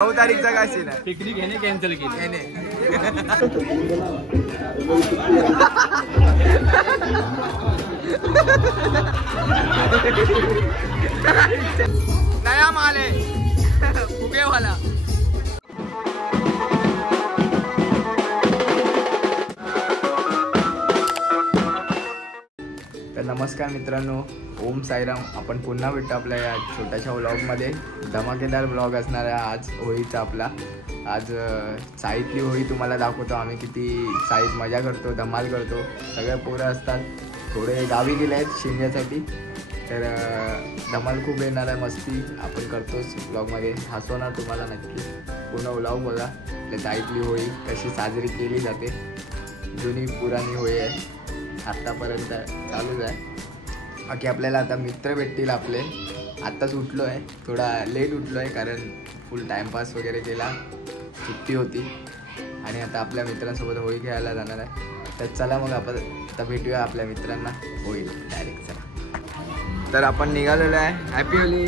9 तारीखचा काय सीन आहे? पिकनिक घेणे कॅन्सल केली. नया माल है फुगे वाला. तर नमस्कार मित्रांनो, ओम साईराम. आपण पुन्हा भेटतो आपल्या या छोट्याशा व्लॉगमध्ये. धमाकेदार व्लॉग असणार आहे आज होळीचा आपला. आज साईतली होळी तुम्हाला दाखवतो आम्ही किती साईत मजा करतो, धमाल करतो. सगळे पोरं असतात, थोडे गावी गेले आहेत शिमग्यासाठी. तर धमाल खूप येणार आहे, मस्ती आपण करतोच व्लॉगमध्ये. हसवणार तुम्हाला नक्की. पूर्ण व्लॉग बघा. आपल्या साईतली होळी कशी साजरी केली जाते. जुनी पुराणी होळी आहे, आत्तापर्यंत चालूच आहे. बाकी आपल्याला आता मित्र भेटतील आपले. आत्ताच उठलो आहे, थोडा लेट उठलो आहे कारण फुल टाईमपास वगैरे केला, सुट्टी होती. आणि आता आपल्या मित्रांसोबत होळी खेळायला जाणार आहे. तर चला मग आपण आता भेटूया आपल्या मित्रांना होळी डायरेक्ट. चला, तर आपण निघालेलो आहे. हॅपी होळी.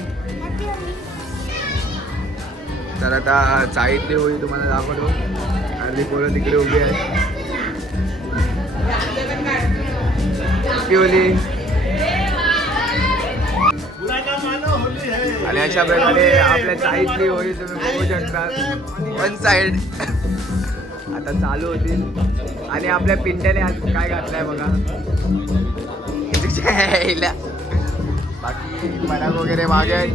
तर आता साईडली होळी तुम्हाला दाखवतो. अर्धी पोरं तिकडे उभी आहे. हॅपी होळी. आणि अशा प्रकारे आपल्या साईडली होळी तुम्ही बघू शकता. वन साईड आता चालू होतील. आणि आपल्या पिंट्याने आज काय घातलंय बघा. बाकी पराग वगैरे मागे आहेत.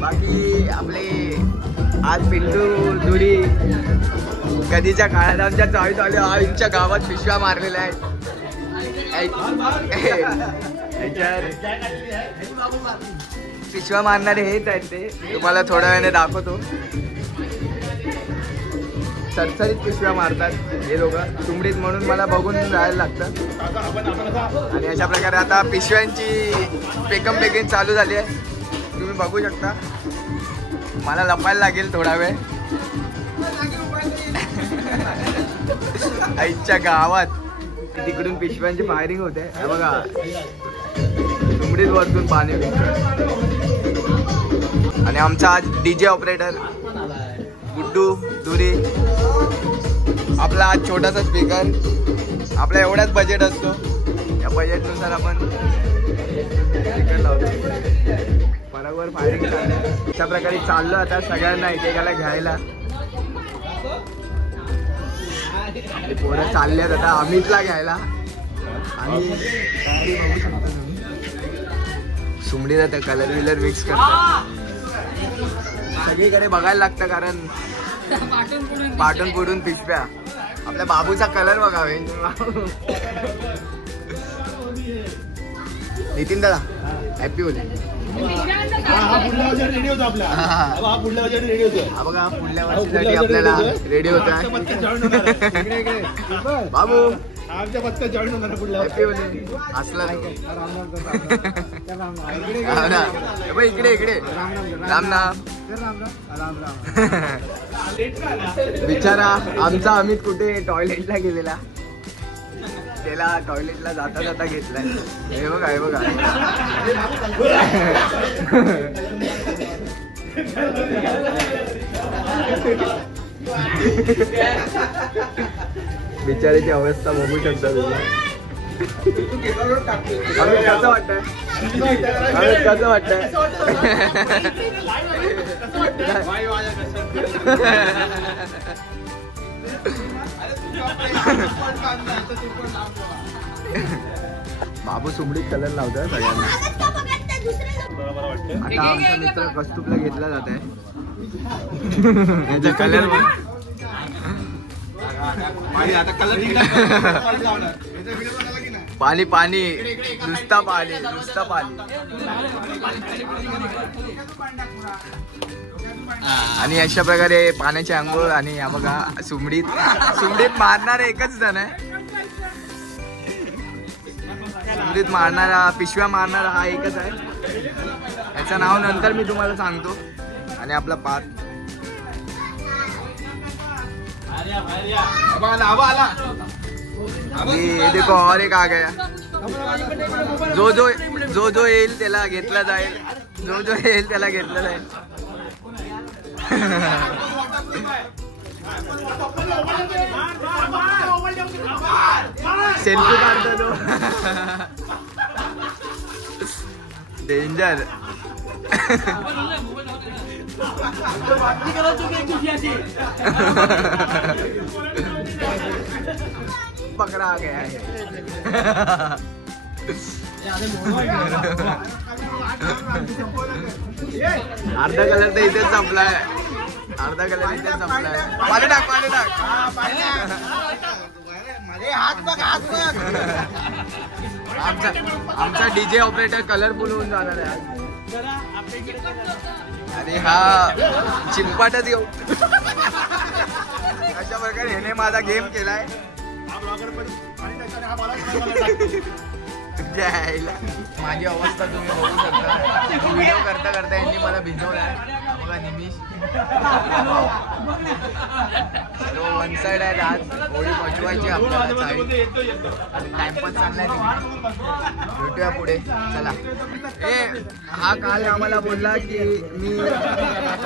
बाकी आपले आज पिंटू दुरी कधीच्या काळात आमच्या चाळीत आमच्या गावात पिशव्या मारलेल्या आहेत. पिशव्या मारणारे हेच आहेत. ते तुम्हाला थोड्या वेळाने दाखवतो. सरसरीत पिशव्या मारतात हे लोक. तुंबडीत म्हणून मला बघून जायला लागतं. आणि अशा प्रकारे आता पिशव्यांची पेकम चालू झाली आहे. तुम्ही बघू शकता. मला लपायला लागेल थोडा वेळ. आईच्या गावात तिकडून पिशव्यांची फायरिंग होते. बघा, तुंबडीत वरतून पाणी. आणि आमचा आज DJ ऑपरेटर गुड्डू दुरी. आपला आज छोटासा स्पीकर. आपला एवढाच बजेट असतो. या बजेटनुसार आपण स्पीकर लावतो. बरोबर फायरिंग चालू. अशा प्रकारे चाललो आता सगळ्यांना एकेकाला घ्यायला. पोरं चालल्यात आता अमितला घ्यायला. आणि बघू शकता तुम्ही सुमडीत आता कलर विलर मिक्स करतात. सगळीकडे बघायला लागतं कारण पाटून पुढून पिशव्या. आपल्या बाबूचा कलर बघावे. नितीन दादा हॅपी होली. बघा पुढल्या वर्षीसाठी आपल्याला रेडी होता बाबू. असला इकडे इकडे राम नाम. बिचारा आमचा अमित कुठे टॉयलेटला गेलेला. त्याला टॉयलेटला जाता जाता घेतलाय. हे बघा हे बघा. बिचारीची अवस्था बघू शकता तुम्ही. अमित कसं वाटतंय? अमित कसं वाटतंय? बाबू सुमडीत कलर लावतोय सगळ्यांना. आता आमचा मित्र कस्तुपला घेतला जात आहे. याचा कलर पाणी पाणी नुसता पाणी नुसता पाणी. आणि अशा प्रकारे पाण्याची आंघोळ. आणि या बघा सुमडीत मारणार एकच जण आहे. सुमडीत मारणारा पिशव्या मारणारा हा एकच आहे. याचं नाव नंतर मी तुम्हाला सांगतो. आणि आपला पात अभी देखो और एक आ गया. जो जो येईल त्याला घेतला जाईल. जो जो येईल त्याला घेतलेला आहे. सेल्फी काढतो तो. डेंजर. पकड़ा गया है. अर्धा कलर तर इथेच संपलाय. अर्धा कलर इथेच संपलाय. पाणी टाक, पाणी टाक. आमचा डीजे ऑपरेटर कलरफुल होऊन जाणार आहे. आणि हा चिंपाटच घेऊ. अशा प्रकारे ह्याने माझा गेम केलाय. माझी अवस्था तुम्ही बघू शकता. व्हिडिओ करता करता यांनी मला भिजवलाय. बघा निमिष वन साइड आहे. आज होळी पचवायची आपल्याला. टाइमपास चाललाय. भेटूया पुढे. चला. हा काल आम्हाला बोलला की मी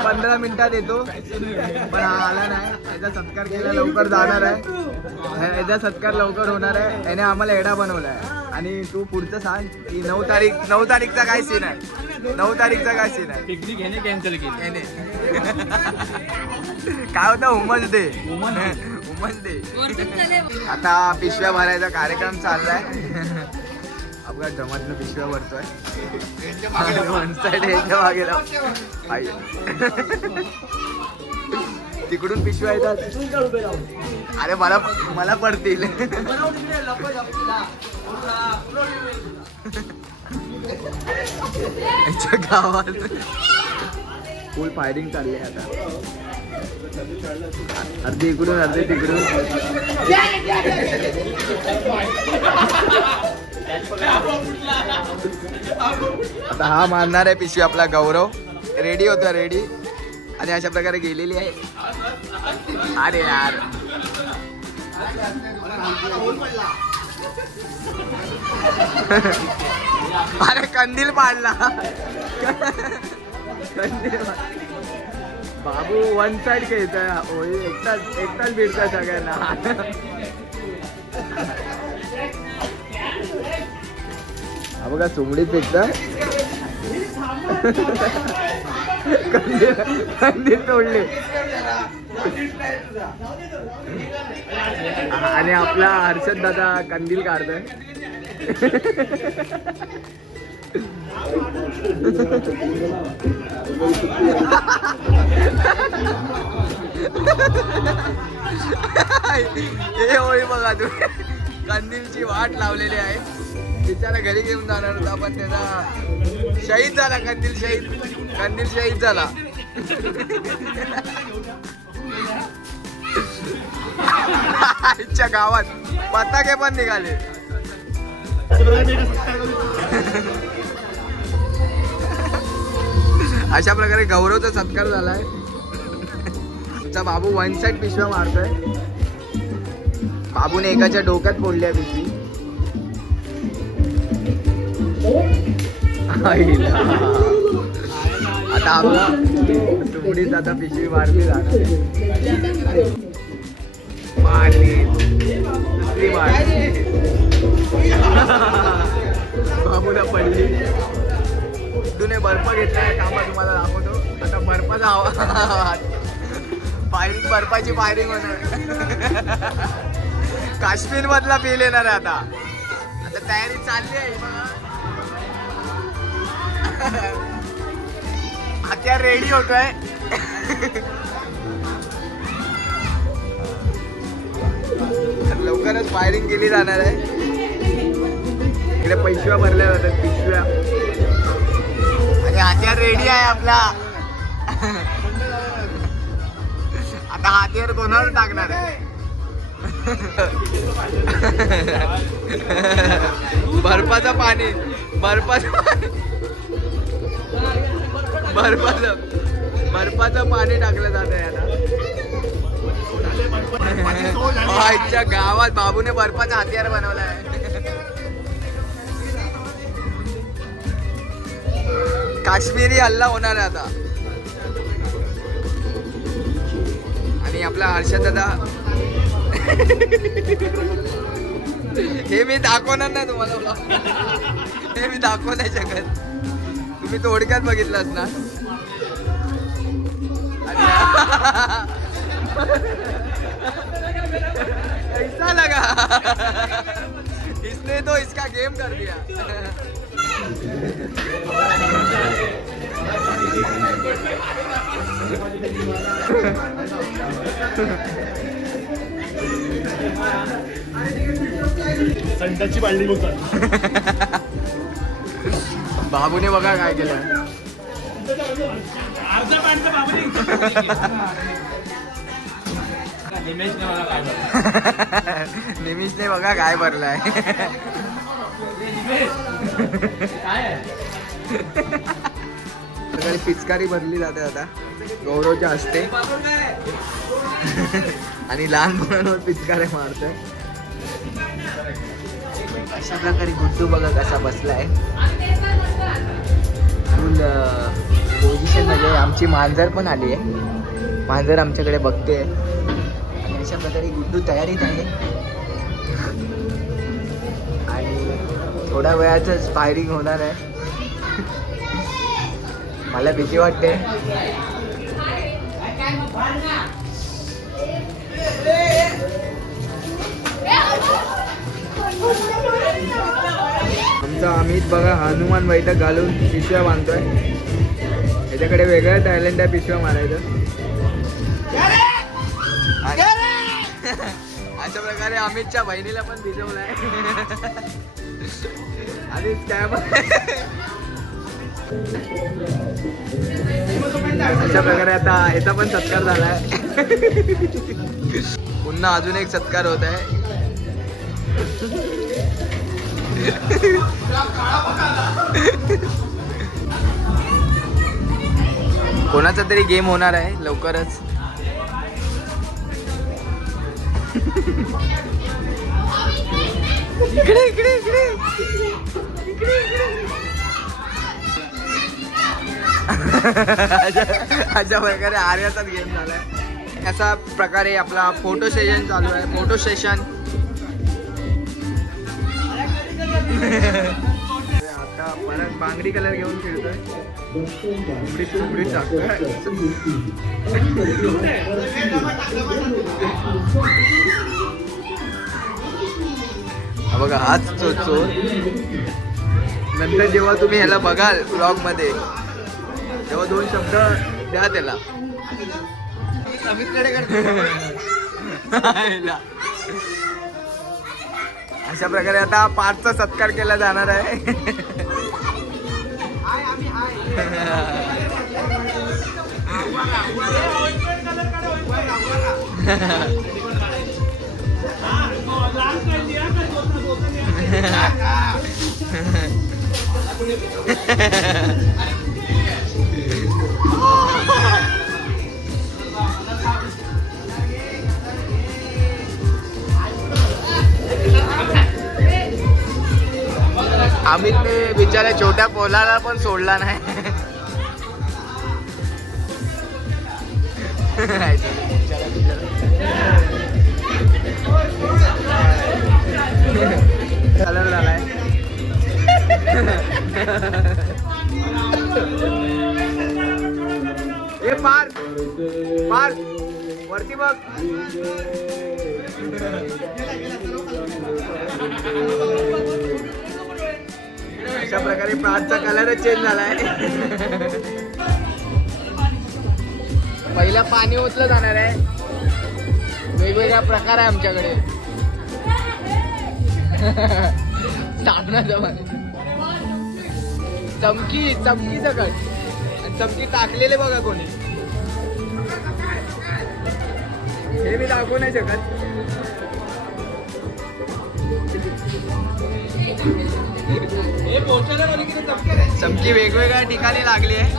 15 मिनिटात येतो, पण हा आला नाही. याचा सत्कार केला, लवकर जाणार आहे. याचा सत्कार लवकर होणार आहे. याने आम्हाला एडा बनवलाय. आणि तू पुढचं सांग की 9 तारीखचा काय सीन आहे. 9 तारीखचा काय सीन आहे. पिकनिक याने कॅन्सल केली. काय होता वुमन्स डे. Women's day. आता पिशव्या भरायचा कार्यक्रम चाललाय. अपघात जमातनं पिशव्या भरतोय. वन साइड याच्या मागेला तिकडून पिशव्या येतात. अरे मला पडतील. गावात फुल फायरिंग चालली आता. अर्धे इकडून अर्धे तिकडून. आता हा मारणार आहे पिशवी. आपला गौरव रेडी होता. रेडी. आणि अशा प्रकारे गेलेली आहे. अरे यार अरे कंदील पाडला. बाबू वन साइड खेळतोय. एकटाच भिडतोय सगळ्यांना. हा बघा चुमडीत फेकतोय. कंदील तोडले. आणि आपला हर्षद दादा कंदील काढतोय. हे होळी बघा तुम्ही. कंदीलची वाट लावलेली आहे. बिचारा घरी घेऊन जाणार होता, पण त्याचा शहीद झाला. कंदील शहीद झाला. आजच्या गावात पताके पण निघाले. अशा प्रकारे गौरवचा सत्कार झालाय. तुमचा बाबू वन साइड पिशव्या मारतोय. बाबूने एकाच्या डोक्यात फोडली आहे पिशवी. आता आपला तुकडीत आता पिशवी मारली जाणार. मारली दुसरी मारली. बाबूला पडली. सिद्धूने बर्फ घेतलाय. थांबा तुम्हाला दाखवतो. आता बर्फाचा आवाज. फायरिंग, बर्फाची फायरिंग होणार. काश्मीर मधला फील येणार आहे आता. आता तयारी चालली आहे बघा. आता रेडी होतोय. लवकरच फायरिंग केली जाणार आहे. इकडे पिशव्या भरल्या जातात. पिशव्या आणि हत्यार रेडी आहे आपला. आता हत्यार कोणावर टाकणार आहे. बर्फाचं पाणी. बर्फाचं पाणी टाकलं जात आहे आता. आजच्या गावात बाबूने बर्फाचा हत्यार बनवला आहे. काश्मीरी हल्ला होणार आहे आता. आणि आपला हर्षद दादा हे मी दाखवणार नाही तुम्हाला. हे मी दाखवू नाही शकत. तुम्ही थोडक्यात बघितलंच ना. ऐसा लगा इसने तो इसका गेम कर दिया. संताची बालडी बोलतात. बाबूने बघा काय केलं. अर्धा पाणचं बाबूने निमिषने बघा काय भरलाय. पिचकारी भरली जाते आता गौरवच्या हस्ते. आणि लहान मुलांवर पिचकारे मारतोय. अशा प्रकारे गुड्डू बघा कसा बसलाय फुल पोझिशन मध्ये. आमची मांजर पण आली आहे. मांजर आमच्याकडे बघते. आणि अशा प्रकारे गुड्डू तयारीत आहे. आणि थोड्या वेळातच फायरिंग होणार आहे. मला भीती वाटते. आमचा अमित बघा हनुमान बैठक घालून पिशव्या बांधतोय. याच्याकडे वेगळं टॅलेंट आहे पिशव्या मारायचं. अशा प्रकारे अमितच्या बहिणीला पण भिजवलाय. आणि अशा प्रकारे आता याचा पण सत्कार झालाय. पुन्हा अजून एक सत्कार होत आहे. कोणाचा तरी गेम होणार आहे लवकरच. इकडे इकडे इकडे अशा प्रकारे आर्याचाच गेम झालाय. अशा प्रकारे आपला फोटो सेशन चालू आहे. फोटो सेशन आता परत बांगडी कलर घेऊन खेळतोय. कोंबडी टाकतोय. बघा हाच तो चोर. नंतर जेव्हा तुम्ही ह्याला बघाल ब्लॉग मध्ये तेव्हा 2 शब्द द्या त्याला. अमितकडे अशा प्रकारे आता पार्थचा सत्कार केला जाणार आहे. अमितने बिचाऱ्या छोट्या पोलाला पण सोडला नाही. कलर झालाय. हे पार पार वरती बघ. अशा प्रकारे पार्थचा कलरच चेंज झालाय. पहिला पाणी ओतलं जाणार आहे. वेगवेगळ्या प्रकार आहे आमच्याकडे. टाकण्याचा चमकी चमकी सकट आणि चमकी टाकलेले बघा कोणी. हे मी दाखवू नाही शकत. चमकी वेगवेगळ्या ठिकाणी लागली आहे.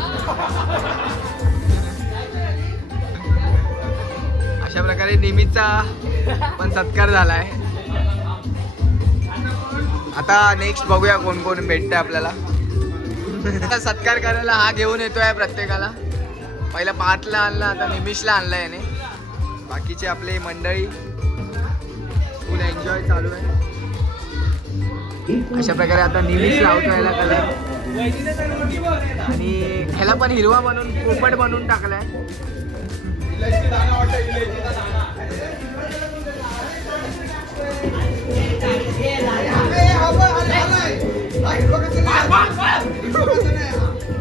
अशा प्रकारे निमितचा पण सत्कार झालाय. आता नेक्स्ट बघूया कोण कोण भेटतंय आपल्याला. सत्कार करायला हा घेऊन येतोय प्रत्येकाला. पहिला पार्थला आणला, आता निमिषला आणला याने. बाकीचे आपले मंडळी फुल एन्जॉय चालू आहे. अशा प्रकारे आता निमिष लावतो याला कलर, आणि ह्याला पण हिरवा बनवून पोपट बनवून टाकलाय.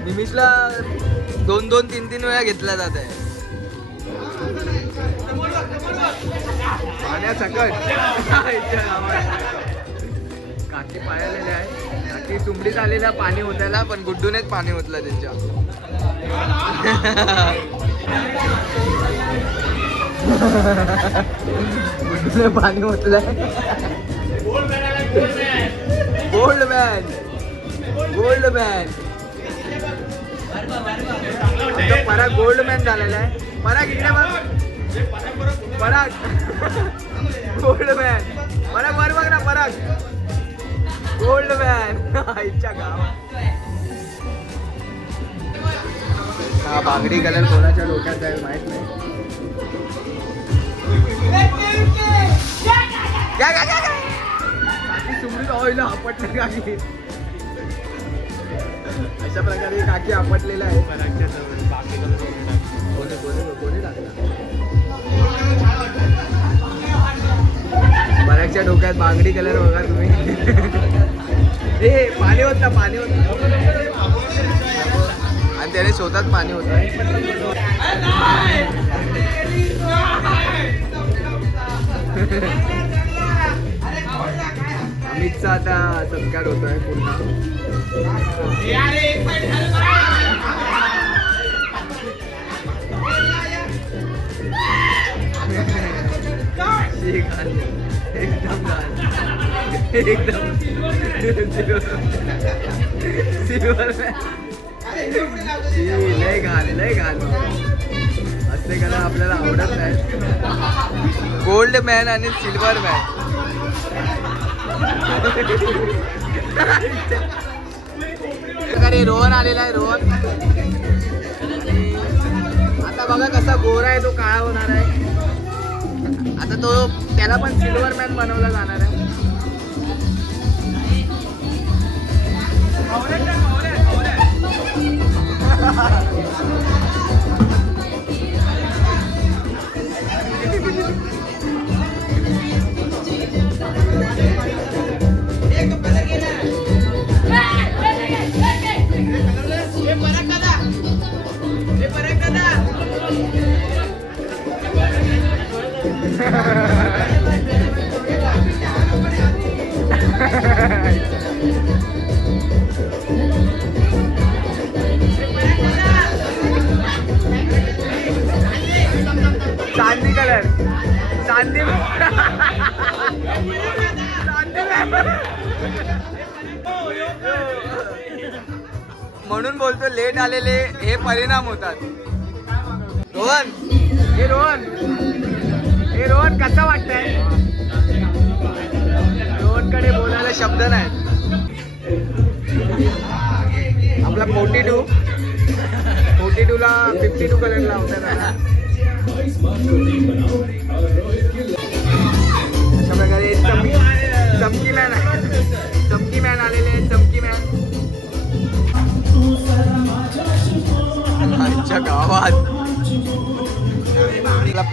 निमिषला 2-2, 3-3 वेळा घेतला जात आहे. पाण्यासकट काकी पाळलेले आहे. काकी सुमडीत आलेला पाणी होत्याला, पण गुड्डूनेच पाणी होतलं त्यांच्या. गुड्डूने पाणी होतलंय. Gold man, gold man. Parag gold man झालेला आहे. पराग इकडे बघ, पराग गोल्ड मॅन. पराग वर बघ ना, पराग गोल्ड मॅन. आईच्या गावात हा बांगडी कलर कोणाच्या डोक्यात जाईल माहित नाही. काकी सुमडीत ऑइल आपटलं काकी. अशा प्रकारे काकी आपटलेला आहे. कोणी टाकला? बऱ्याचच्या डोक्यात बांगडी कलर बघा तुम्ही. हे पाणी होत ना, पाणी होत, आणि त्याने स्वतःच पाणी होत. अमितचा आता सत्कार होतोय पुन्हा. एकदम घाल, एकदम लय घाल, लय घाल. असे कलर आपल्याला आवडत नाही. गोल्ड मॅन आणि सिल्वर मॅन. रोहन आलेला आहे. रोहन आता बघा कसा गोरा आहे तो काळा होणार आहे. आता तो त्याला पण सिल्वर मॅन बनवला जाणार आहे. चांदी कलर, चांदी म्हणून बोलतो लेट आलेले हे परिणाम होतात. रोहन, हे रोहन, हे रोहन कसं वाटतंय? रोहनकडे बोलायला शब्द नाहीत. आपला 42 ला 52 कलर लावतात. अशा प्रकारे चमकी मॅन आहे. चमकी मॅन आलेले आहेत. चमकी मॅन आमच्या गावात.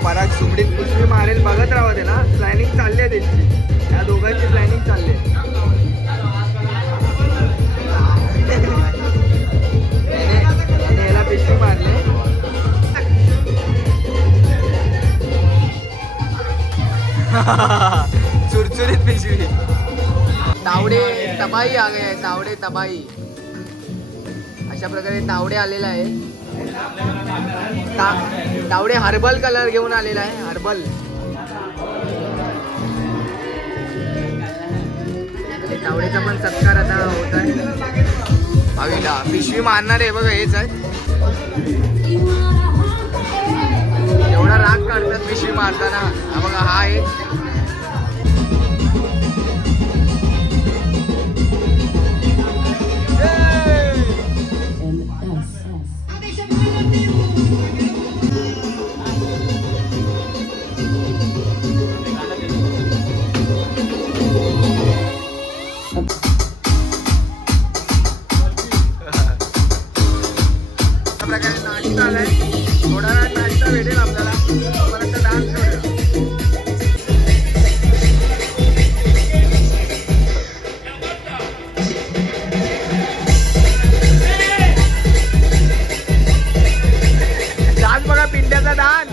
पराग सुमडीत कुठली मारेल बघत राहते ना. प्लॅनिंग चालली आहे त्यांची, या दोघांची प्लॅनिंग चालली आहे. याला पिशवी मारले. चुरचुरीत पिशवी. तावडे तबाई आ गए. तावडे तबाई. अशा प्रकारे तावडे आलेला आहे. तावडे हर्बल कलर घेऊन आलेला आहे. हर्बल तावडेचा पण सत्कार आता होत आहे. भावीला पिशवी मारणार आहे बघा. हेच आहे. एवढा राग काढतात पिशवी मारताना. हा बघा, हा आहे. प्रकारे नाश्ता आलाय. थोडा वेळ नाश्ता भेटेल आपल्याला, तोपर्यंत डान्स करूया. डान्स बघा, पिंड्याचा डान्स.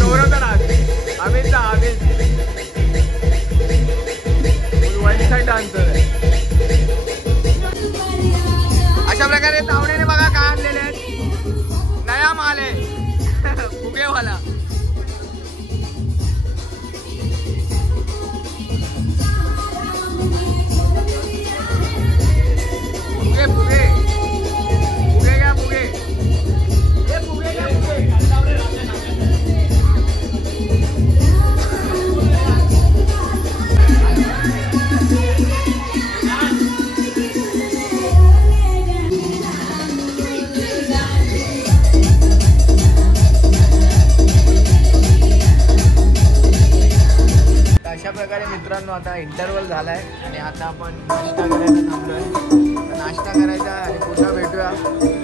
गौरवचा डान्स. अमितचा वन साइड डान्सर आहे. अशा प्रकारे तावडेने बघा काय आणलेले आहेत. नया माल आहे फुगेवाला. फुगे फुगे फुगे घ्या फुगे. हे फुगे घ्या फुगे. अशा प्रकारे मित्रांनो आता इंटरव्हल झालाय आणि आता आपण नाश्ता करायला थांबलोय. नाश्ता करायचा आणि पुन्हा भेटूया.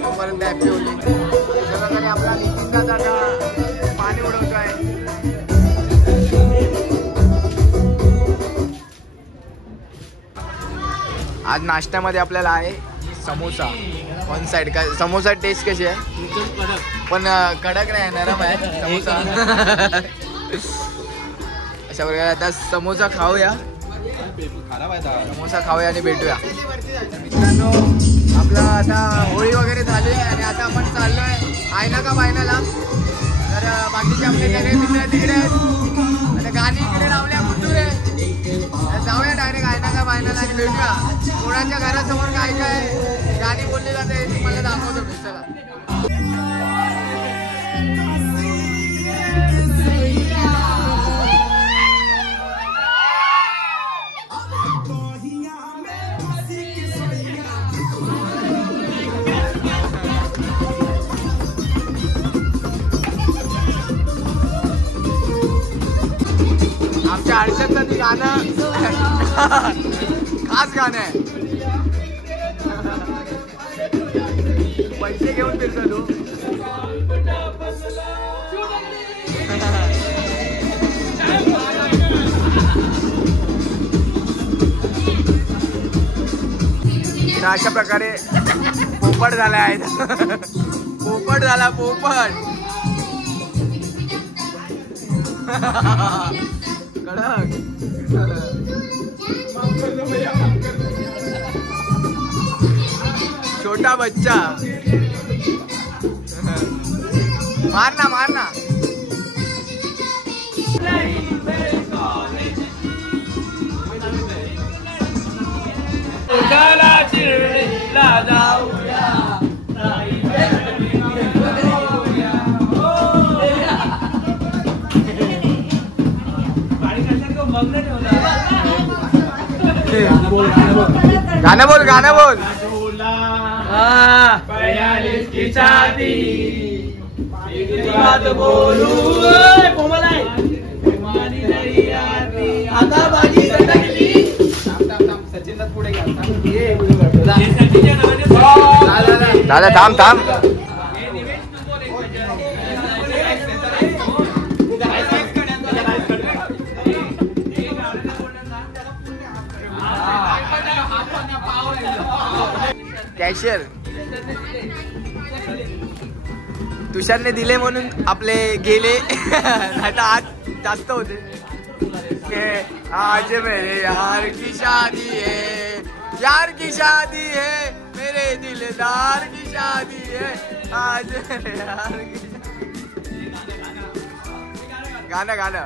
तोपर्यंत हॅपी होली. अशा प्रकारे आपला नितीनचा आता पाणी उडवतोय. आज नाश्त्यामध्ये आपल्याला आहे समोसा वन साइड. का समोसा टेस्ट कशी आहे? पण कडक नाही, नरम आहे समोसा. अशा प्रकारे आता समोसा खाऊया. समोसा खाऊया आणि भेटूया. मित्रांनो आपला आता होळी वगैरे झाली आणि आता आपण चाललोय आयना का बायनाला. तर बाकीचे आपले सगळे मित्र तिकडे आहेत आणि गाणी इकडे लावल्या कुठूरे. जाऊया डायरेक्ट आयना का बायनाला आणि भेटूया. कोणाच्या घरासमोर काय काय गाणी बोलली जाते तुम्हाला दाखवतो मी. चला. आमच्या आयुष्यातलं ते गाणं खास गाणं आहे. पैसे घेऊन फिरतो तू. अशा प्रकारे पोपट झाला आहे. पोपट झाला पोपट. कडक. छोटा बच्चा. मारना मारना. गाणं बोल गाणं बोल. की शादी बात बोलू कोमल आहे. आता बाजी सटकली. सचिन पुढे दादा थांब थांब. कॅशियर तुषारने दिले म्हणून आपले गेले. नाही तर आज जास्त होते. आज मेरे यार की शादी है, यार की शादी है, मेरे दिलदार की शादी है. आज मेरे यार की. गाणं गाणं.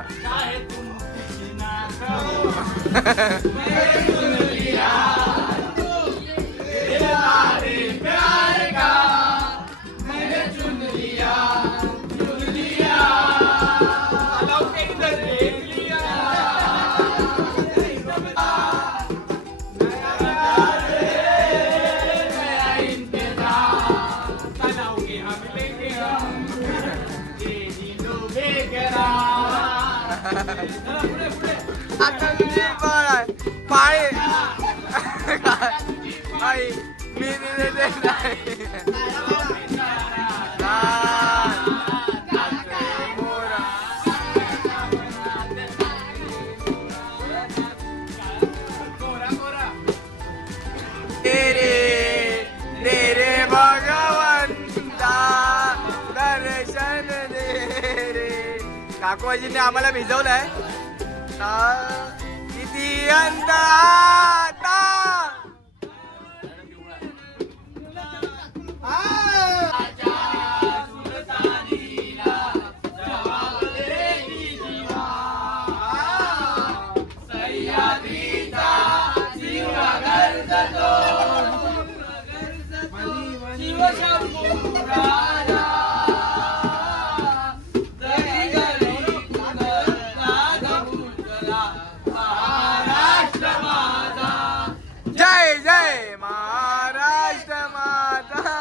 आता आई मी दिले नाही तेरे भगवंता दर्शन दे रे. काकूजीने आम्हाला भिजवलंय किती अंत आता जय जय महाराष्ट्र माझा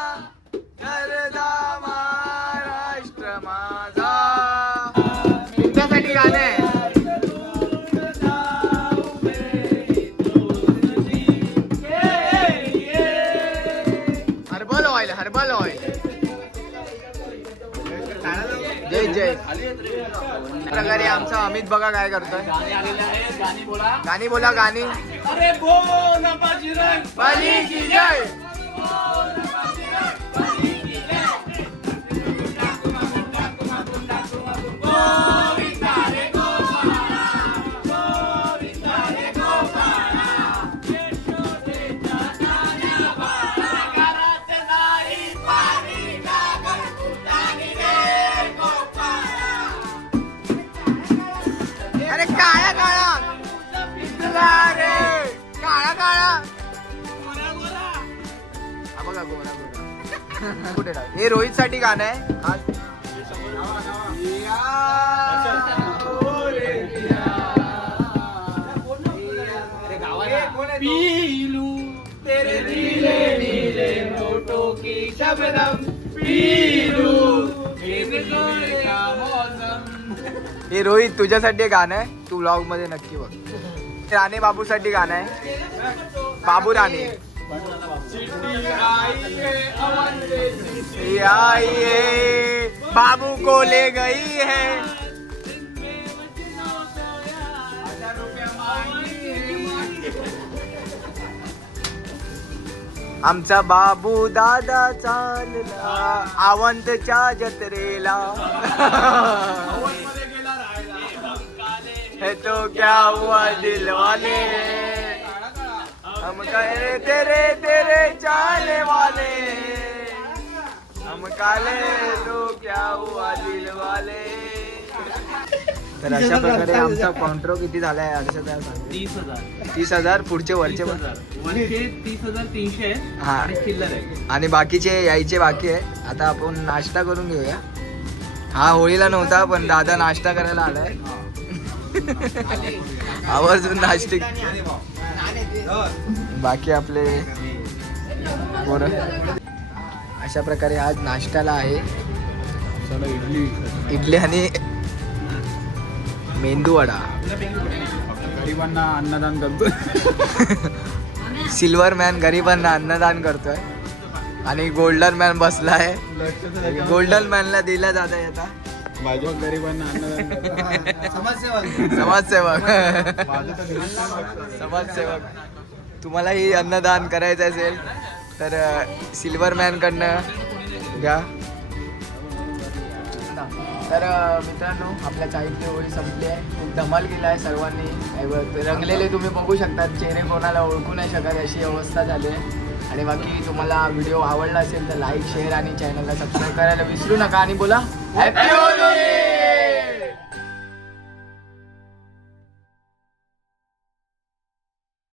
गरजा महाराष्ट्र माझा. तुमच्यासाठी गाणं आहे. Herbal oil herbal oil. जय जय. प्रकारे आमचा अमित बघा काय करतोय. गाणी बोला गाणी. अरे बोल बाजीराव बली की जय. अरे काळा काळा रे काळा काळा. हा बघा गोरा गोरा. कुठे हे रोहित साठी गाणं आहे. पीलू तेरे नीले नीले होठों की शबनम पीलू का मौसम. हे रोहित तुझ्यासाठी गाणं आहे. तू व्लॉग मध्ये नक्की बघ. राणे बाबू साठी गाणं आहे. बाबू राणे. आई है बाबू को ले गई है. आमचा बाबू दादा चालला आवंतच्या जत्रेला. है तो क्या हुआ दिल वाले हम कहे तेरे तेरे चाले वाले हम काले तो क्या हुआ दिल वाले. तर अशा प्रकारे आमचा कॉन्ट्रो किती झालाय. 30,000 पुढचे वरचे 30,300 हा चिल्लर आहे. आणि बाकीचे यायचे बाकी आहे. आता आपण नाश्ता करून घेऊया. हा होळीला नव्हता पण दादा नाश्ता करायला आलाय. आवर्जून नाश्ते. बाकी आपले पोरं. अशा प्रकारे आज नाश्त्याला आहे इडली आणि मेंदू वडा. गरिबांना अन्नदान करतो. सिल्वर मॅन गरिबांना अन्नदान करतोय आणि गोल्डन मॅन बसलाय. गोल्डन मॅनला दिला जाता येता. गरिबांना अन्नदान समाजसेवक समाजसेवक. तुम्हालाही अन्नदान करायचं असेल तर सिल्वर मॅन कडनं घ्या. तर मित्रांनो आपल्या चाळीतली होळी संपली आहे. खूप धमाल केला आहे सर्वांनी. रंगलेले तुम्ही बघू शकता. चेहरे कोणाला ओळखू नाही शकत अशी अवस्था झाली आहे. आणि बाकी तुम्हाला व्हिडिओ आवडला असेल तर लाईक शेअर आणि चॅनलला सबस्क्राईब करायला विसरू नका. आणि बोला हॅपी होळी.